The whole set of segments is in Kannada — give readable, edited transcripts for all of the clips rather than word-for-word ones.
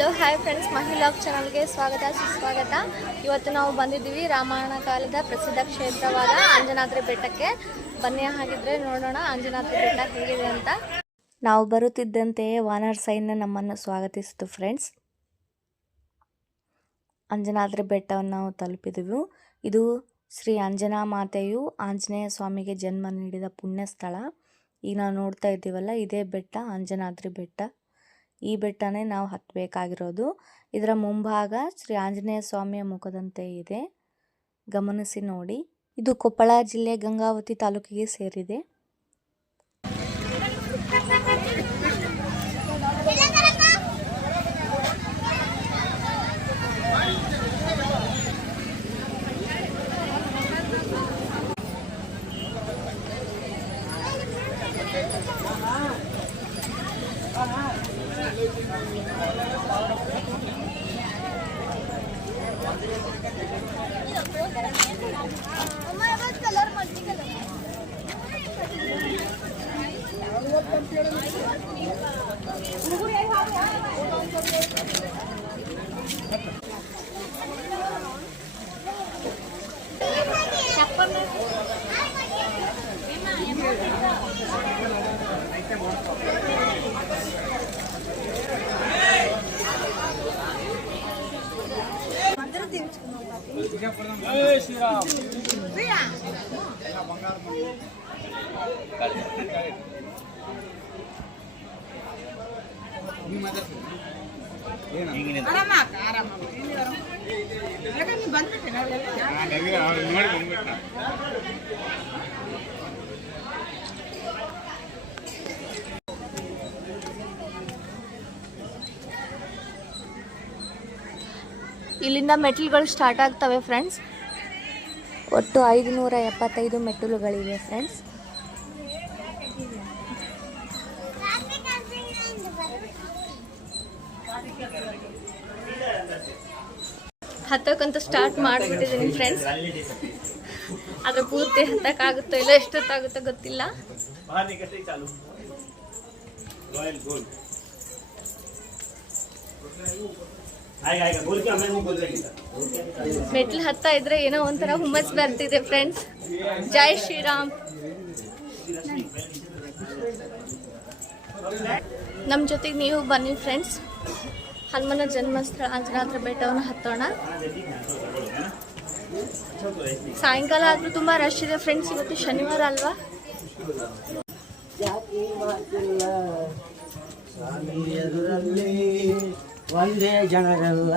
ಹಲೋ ಹಾಯ್ ಫ್ರೆಂಡ್ಸ್, ಮಹಿಳಾಗ್ ಚಾನಲ್ಗೆ ಸ್ವಾಗತ ಸುಸ್ವಾಗತ. ಇವತ್ತು ನಾವು ಬಂದಿದ್ದೀವಿ ರಾಮಾಯಣ ಕಾಲದ ಪ್ರಸಿದ್ಧ ಕ್ಷೇತ್ರವಾದ ಅಂಜನಾದ್ರಿ ಬೆಟ್ಟಕ್ಕೆ. ಬನ್ನಿ ಹಾಗಿದ್ರೆ ನೋಡೋಣ ಅಂಜನಾದ್ರಿ ಬೆಟ್ಟ ಹೇಗಿದೆ ಅಂತ. ನಾವು ಬರುತ್ತಿದ್ದಂತೆಯೇ ವಾನರ ಸೈನ್ಯ ನಮ್ಮನ್ನು ಸ್ವಾಗತಿಸಿತು ಫ್ರೆಂಡ್ಸ್. ಅಂಜನಾದ್ರಿ ಬೆಟ್ಟವನ್ನು ನಾವು ತಲುಪಿದೆವು. ಇದು ಶ್ರೀ ಅಂಜನಾ ಮಾತೆಯು ಆಂಜನೇಯ ಸ್ವಾಮಿಗೆ ಜನ್ಮ ನೀಡಿದ ಪುಣ್ಯ ಸ್ಥಳ. ಈಗ ನಾವು ನೋಡ್ತಾ ಇದ್ದೀವಲ್ಲ, ಇದೇ ಬೆಟ್ಟ ಅಂಜನಾದ್ರಿ ಬೆಟ್ಟ. ಈ ಬೆಟ್ಟನೇ ನಾವು ಹತ್ತಬೇಕಾಗಿರೋದು. ಇದರ ಮುಂಭಾಗ ಶ್ರೀ ಆಂಜನೇಯ ಸ್ವಾಮಿಯ ಮುಖದಂತೆ ಇದೆ, ಗಮನಿಸಿ ನೋಡಿ. ಇದು ಕೊಪ್ಪಳ ಜಿಲ್ಲೆ ಗಂಗಾವತಿ ತಾಲೂಕಿಗೆ ಸೇರಿದೆ. जय श्री राम। ಇಲ್ಲಿಂದ ಮೆಟ್ಟಿಲುಗಳು ಸ್ಟಾರ್ಟ್ ಆಗ್ತವೆ ಫ್ರೆಂಡ್ಸ್. ಒಟ್ಟು 575 ಮೆಟ್ಟಿಲುಗಳಿವೆ ಫ್ರೆಂಡ್ಸ್. ಹತ್ತಕ್ಕಂತೂ ಸ್ಟಾರ್ಟ್ ಮಾಡಿಬಿಟ್ಟಿದ್ದೀನಿ ಫ್ರೆಂಡ್ಸ್. ಅದ್ರ ಪೂರ್ತಿ ಹತ್ತಕ್ಕಾಗುತ್ತೋ ಇಲ್ಲ, ಎಷ್ಟೊತ್ತಾಗುತ್ತೋ ಗೊತ್ತಿಲ್ಲ. ಮೆಟ್ಲು ಹತ್ತಾ ಇದ್ರೆ ಏನೋ ಒಂಥರ ಹುಮ್ಮಸ್ ಬರ್ತಿದೆ ಫ್ರೆಂಡ್ಸ್. ಜೈ ಶ್ರೀರಾಮ್. ನಮ್ಮ ಜೊತೆಗೆ ನೀವು ಬನ್ನಿ ಫ್ರೆಂಡ್ಸ್. ಹನುಮನ ಜನ್ಮಸ್ಥಳ ಅಂಜನಾದ್ರಿ ಬೆಟ್ಟವನ್ನು ಹತ್ತೋಣ. ಸಾಯಂಕಾಲ ಆದ್ರೂ ತುಂಬಾ ರಶ್ ಇದೆ ಫ್ರೆಂಡ್ಸ್. ಇವತ್ತು ಶನಿವಾರ ಅಲ್ವಾ. ಒಂದೇ ಜನರೆಲ್ಲ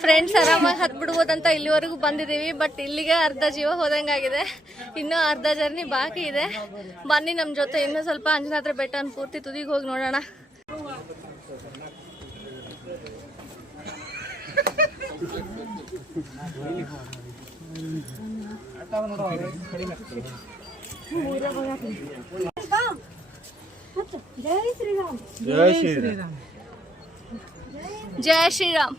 ಫ್ರೆಂಡ್ಸ್, ಆರಾಮಾಗಿ ಹತ್ಬಿಡ್ಬೋದಂತ ಇಲ್ಲಿವರೆಗೂ ಬಂದಿದ್ದೀವಿ. ಬಟ್ ಇಲ್ಲಿಗೆ ಅರ್ಧ ಜೀವ ಹೋದಂಗಾಗಿದೆ. ಇನ್ನೂ ಅರ್ಧ ಜರ್ನಿ ಬಾಕಿ ಇದೆ. ಬನ್ನಿ ನಮ್ಮ ಜೊತೆ ಇನ್ನೂ ಸ್ವಲ್ಪ ಅಂಜನಾದ್ರಿ ಬೆಟ್ಟನ ಪೂರ್ತಿ ತುದಿಗೆ ಹೋಗಿ ನೋಡೋಣ. जय श्री राम। जय श्री राम। जय श्री राम।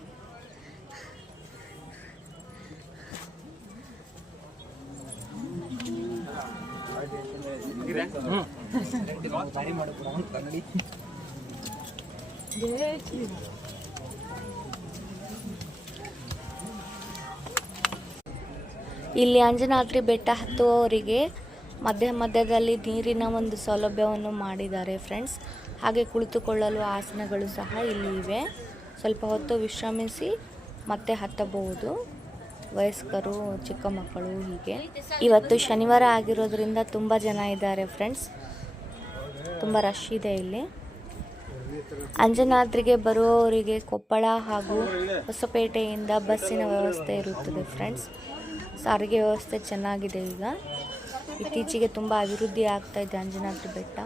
जय श्री राम। ಇಲ್ಲಿ ಅಂಜನಾದ್ರಿ ಬೆಟ್ಟ ಹತ್ತುವವರಿಗೆ ಮಧ್ಯದಲ್ಲಿ ನೀರಿನ ಒಂದು ಸೌಲಭ್ಯವನ್ನು ಮಾಡಿದ್ದಾರೆ ಫ್ರೆಂಡ್ಸ್. ಹಾಗೆ ಕುಳಿತುಕೊಳ್ಳಲು ಆಸನಗಳು ಸಹ ಇಲ್ಲಿ ಇವೆ. ಸ್ವಲ್ಪ ಹೊತ್ತು ವಿಶ್ರಮಿಸಿ ಮತ್ತೆ ಹತ್ತಬಹುದು, ವಯಸ್ಕರು, ಚಿಕ್ಕ ಮಕ್ಕಳು ಹೀಗೆ. ಇವತ್ತು ಶನಿವಾರ ಆಗಿರೋದ್ರಿಂದ ತುಂಬ ಜನ ಇದ್ದಾರೆ ಫ್ರೆಂಡ್ಸ್, ತುಂಬ ರಶ್ ಇದೆ ಇಲ್ಲಿ. ಅಂಜನಾದ್ರಿಗೆ ಬರುವವರಿಗೆ ಕೊಪ್ಪಳ ಹಾಗೂ ಹೊಸಪೇಟೆಯಿಂದ ಬಸ್ಸಿನ ವ್ಯವಸ್ಥೆ ಇರುತ್ತದೆ ಫ್ರೆಂಡ್ಸ್. ಸಾರಿಗೆ ವ್ಯವಸ್ಥೆ ಚೆನ್ನಾಗಿದೆ. ಈಗ ಇತ್ತೀಚೆಗೆ ತುಂಬ ಅಭಿವೃದ್ಧಿ ಆಗ್ತಾ ಇದೆ ಅಂಜನಾದ್ರಿ ಬೆಟ್ಟ.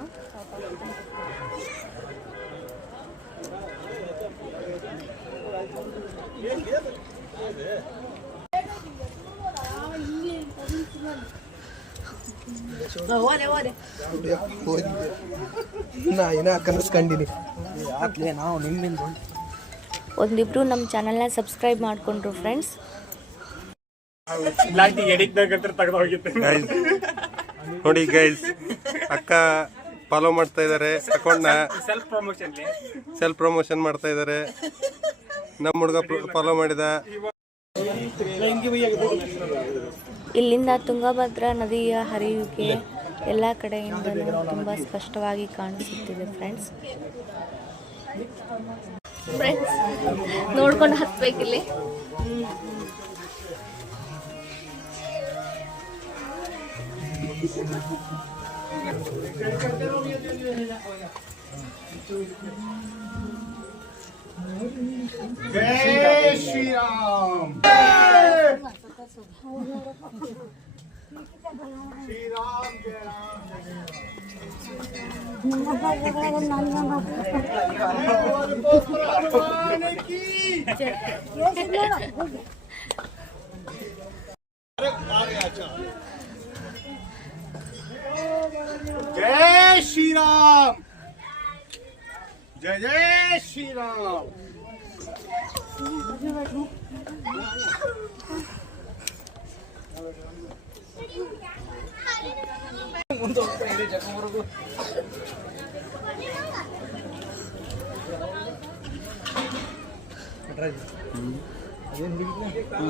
ಒಂದಿಬ್ರು ನಮ್ಮ ಚಾನಲ್ನ ಸಬ್ಸ್ಕ್ರೈಬ್ ಮಾಡ್ಕೊಂಡ್ರು ಫ್ರೆಂಡ್ಸ್. ನೋಡಿ ಗೈಸ್, ಅಕ್ಕ ಫಾಲೋ ಮಾಡ್ತಾ ಇದಾರೆ ಅಕೌಂಟ್ನ, ಸೆಲ್ಫ್ ಪ್ರಮೋಷನ್ ಮಾಡ್ತಾ ಇದಾರೆ. ನಮ್ಮ ಹುಡುಗ ಫಾಲೋ ಮಾಡಿದ. ಇಲ್ಲಿಂದ ತುಂಗಭದ್ರಾ ನದಿಯ ಹರಿಯುವಿಕೆ ಎಲ್ಲ ಕಡೆಯಿಂದಲೂ ತುಂಬ ಸ್ಪಷ್ಟವಾಗಿ ಕಾಣಿಸುತ್ತಿದೆ ಫ್ರೆಂಡ್ಸ್. ನೋಡ್ಕೊಂಡು ಹತ್ಬೇಕಿಲ್ಲಿ. जय श्री राम। श्री राम जय राम जय श्री राम। जय जय श्री राम।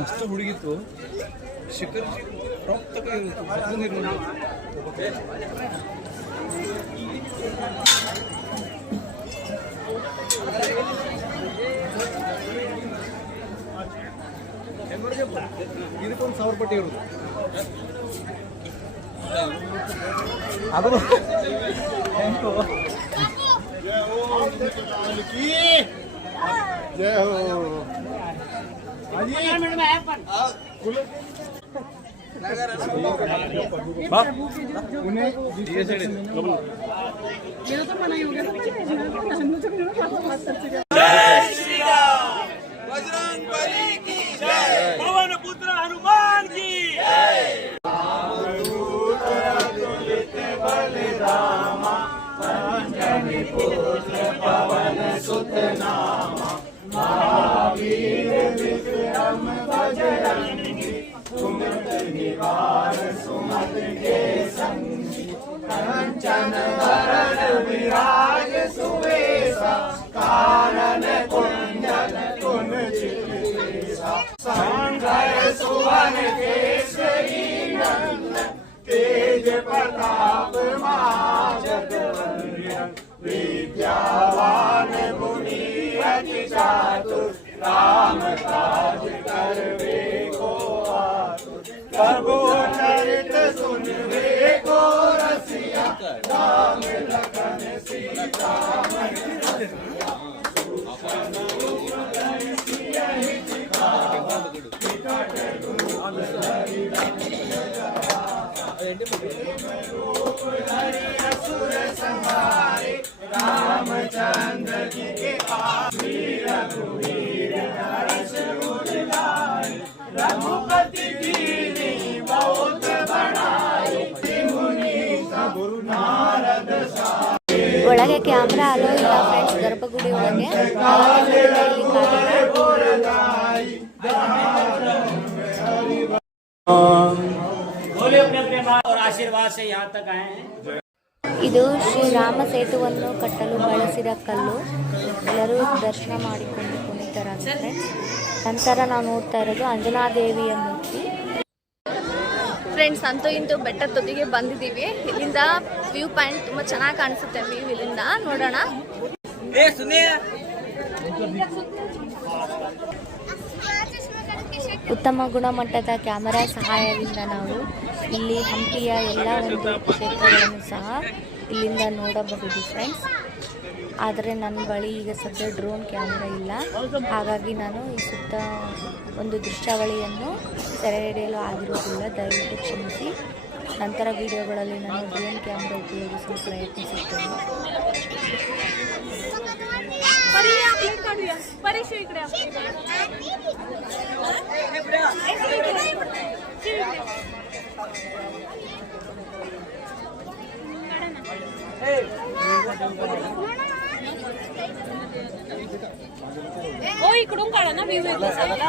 ಅಷ್ಟು ಹುಡುಗಿತ್ತು ಶಿಖರ್ ಟಾಪ್ ತಕ ಇರುತ್ತೆ. ಇದಕ್ಕೊಂದು 1000 ಪಟ್ಟಿ ಇರುವುದು ಅದು जय हो। बजरंग बली की जय, पवन पुत्र हनुमान की जय। पवन सुत नामा, महावीर विक्रम बजरंगी, सुमत निवार सुमत के संगी, कंचन वरण विराज सुवेशा, कानन कुंडल कुंचित संघर सुवन केसरी नंदन, तेज प्रताप महाजगवंदन, विद्यावान गुणी अति चातुर, राम काज करवे को आतुर, प्रभु चरित सुनवे को रसिया, राम लखन सीता मन रसिया, असुर संहारे, रामचंद्र जी के पास रघुवीर हर्ष उर लाए, रघुपति कीनी बहुत बड़ाई, मुनि सब नारद ಒಳಗೆ ಕ್ಯಾಮ್ರಾ ಅಲೋ ಇಲ್ಲ ಫ್ರೆಂಡ್ಸ್, ಗರ್ಭಗುಡಿ ಒಳಗೆ. ಹಾಗಾಗಿ ಇಲ್ಲಿ और आशीर्वाद से यहाँ तक आए हैं। ಇದು ಶ್ರೀರಾಮ ಸೇತುವನ್ನು ಕಟ್ಟಲು ಬಳಸಿದ ಕಲ್ಲು. ಎಲ್ಲರೂ ದರ್ಶನ ಮಾಡಿಕೊಂಡು ಪುನೀತರಾಗಿ ಫ್ರೆಂಡ್ಸ್. ನಂತರ ನಾವು ನೋಡ್ತಾ ಇರೋದು ಅಂಜನಾದೇವಿಯ ಮೂರ್ತಿ. ಫ್ರೆಂಡ್ಸ್, ಅಂತೂ ಇಂತೂ ಬೆಟ್ಟದ ತುದಿಗೆ ಬಂದಿದ್ದೀವಿ. ಇಲ್ಲಿಂದ ವ್ಯೂ ಪಾಯಿಂಟ್ ತುಂಬ ಚೆನ್ನಾಗಿ ಕಾಣಿಸುತ್ತೆ. ವ್ಯೂ ಇಲ್ಲಿಂದ ನೋಡೋಣ. ಉತ್ತಮ ಗುಣಮಟ್ಟದ ಕ್ಯಾಮೆರಾ ಸಹಾಯದಿಂದ ನಾವು ಇಲ್ಲಿ ಹಂಪಿಯ ಎಲ್ಲ ಒಂದು ಕ್ಷೇತ್ರಗಳನ್ನು ಸಹ ಇಲ್ಲಿಂದ ನೋಡಬಹುದು ಫ್ರೆಂಡ್ಸ್. ಆದರೆ ನನ್ನ ಬಳಿ ಈಗ ಸದ್ಯ ಡ್ರೋನ್ ಕ್ಯಾಮೆರಾ ಇಲ್ಲ, ಹಾಗಾಗಿ ನಾನು ಈ ಸುತ್ತ ಒಂದು ದೃಶ್ಯಾವಳಿಯನ್ನು ಸೆರೆ ಹಿಡಿಯಲು ಆಗಿರುವುದಿಲ್ಲ. ದಯವಿಟ್ಟು ಕ್ಷಮಿಸಿ. ನಂತರ ವಿಡಿಯೋಗಳಲ್ಲಿ ನಾನು ಡ್ರೋನ್ ಕ್ಯಾಮೆರಾ ಉಪಯೋಗಿಸಲು ಪ್ರಯತ್ನಿಸುತ್ತೇನೆ. इकडून काढा ना व्ह्यू येतो साईडला.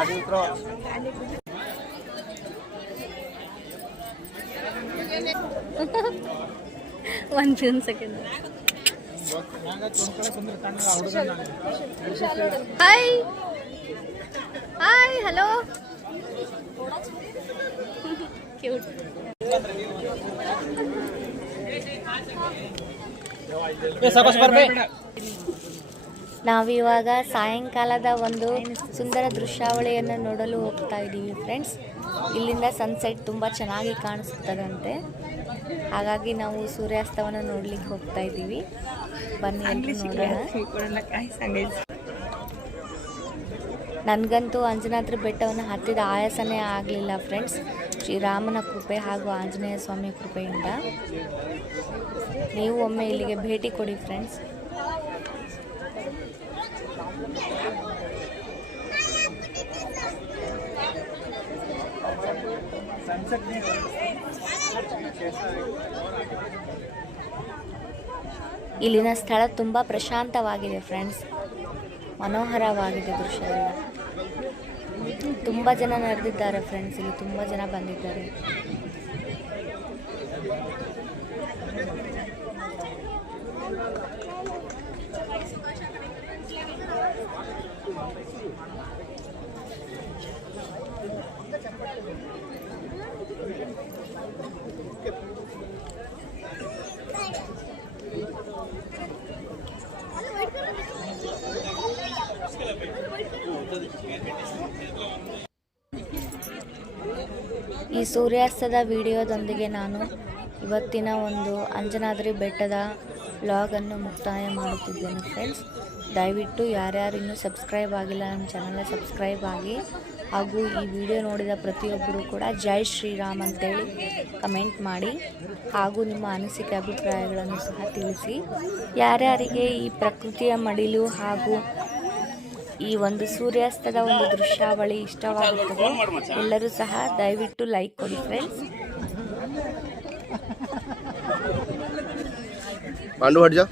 ಒಂದು second. Hi hi hello. Cute. ನಾವಿವಾಗ ಸಾಯಂಕಾಲದ ಒಂದು ಸುಂದರ ದೃಶ್ಯಾವಳಿಯನ್ನು ನೋಡಲು ಹೋಗ್ತಾ ಇದ್ದೀವಿ ಫ್ರೆಂಡ್ಸ್. ಇಲ್ಲಿಂದ ಸನ್ಸೆಟ್ ತುಂಬ ಚೆನ್ನಾಗಿ ಕಾಣಿಸುತ್ತದಂತೆ, ಹಾಗಾಗಿ ನಾವು ಸೂರ್ಯಾಸ್ತವನ್ನು ನೋಡ್ಲಿಕ್ಕೆ ಹೋಗ್ತಾ ಇದ್ದೀವಿ. ಬನ್ನಿ ಎಲ್ಲರೂ ನೋಡೋಣ. ನನಗಂತೂ ಅಂಜನಾದ್ರಿ ಬೆಟ್ಟವನ್ನು ಹತ್ತಿದ ಆಯಾಸನೇ ಆಗಲಿಲ್ಲ ಫ್ರೆಂಡ್ಸ್, ಶ್ರೀರಾಮನ ಕೃಪೆ ಹಾಗೂ ಆಂಜನೇಯ ಸ್ವಾಮಿ ಕೃಪೆಯಿಂದ. ನೀವು ಒಮ್ಮೆ ಇಲ್ಲಿಗೆ ಭೇಟಿ ಕೊಡಿ ಫ್ರೆಂಡ್ಸ್. ಇಲ್ಲಿನ ಸ್ಥಳ ತುಂಬ ಪ್ರಶಾಂತವಾಗಿದೆ ಫ್ರೆಂಡ್ಸ್, ಮನೋಹರವಾಗಿದೆ ದೃಶ್ಯ ಎಲ್ಲ. ತುಂಬ ಜನ ನಡೆದಿದ್ದಾರೆ ಫ್ರೆಂಡ್ಸ್, ಇಲ್ಲಿ ತುಂಬ ಜನ ಬಂದಿದ್ದಾರೆ. ಈ ಸೂರ್ಯಾಸ್ತದ ವಿಡಿಯೋದೊಂದಿಗೆ ನಾನು ಇವತ್ತಿನ ಒಂದು ಅಂಜನಾದ್ರಿ ಬೆಟ್ಟದ ವ್ಲಾಗನ್ನು ಮುಕ್ತಾಯ ಮಾಡುತ್ತಿದ್ದೇನೆ ಫ್ರೆಂಡ್ಸ್. ದಯವಿಟ್ಟು ಯಾರ್ಯಾರು ಇನ್ನೂ ಸಬ್ಸ್ಕ್ರೈಬ್ ಆಗಿಲ್ಲ ನನ್ನ ಚಾನಲ್ನ ಸಬ್ಸ್ಕ್ರೈಬ್ ಆಗಿ, ಹಾಗೂ ಈ ವಿಡಿಯೋ ನೋಡಿದ ಪ್ರತಿಯೊಬ್ಬರು ಕೂಡ ಜೈ ಶ್ರೀರಾಮ್ ಅಂತೇಳಿ ಕಮೆಂಟ್ ಮಾಡಿ, ಹಾಗೂ ನಿಮ್ಮ ಅನಿಸಿಕೆ ಅಭಿಪ್ರಾಯಗಳನ್ನು ಸಹ ತಿಳಿಸಿ. ಯಾರ್ಯಾರಿಗೆ ಈ ಪ್ರಕೃತಿಯ ಮಡಿಲು ಹಾಗೂ ಈ ಒಂದು ಸೂರ್ಯಾಸ್ತದ ಒಂದು ದೃಶ್ಯಾವಳಿ ಇಷ್ಟವಾಗುತ್ತದೆ ಎಲ್ಲರೂ ಸಹ ದಯವಿಟ್ಟು ಲೈಕ್ ಕೊಡಿ ಫ್ರೆಂಡ್ಸ್. पांडु हट जाओ.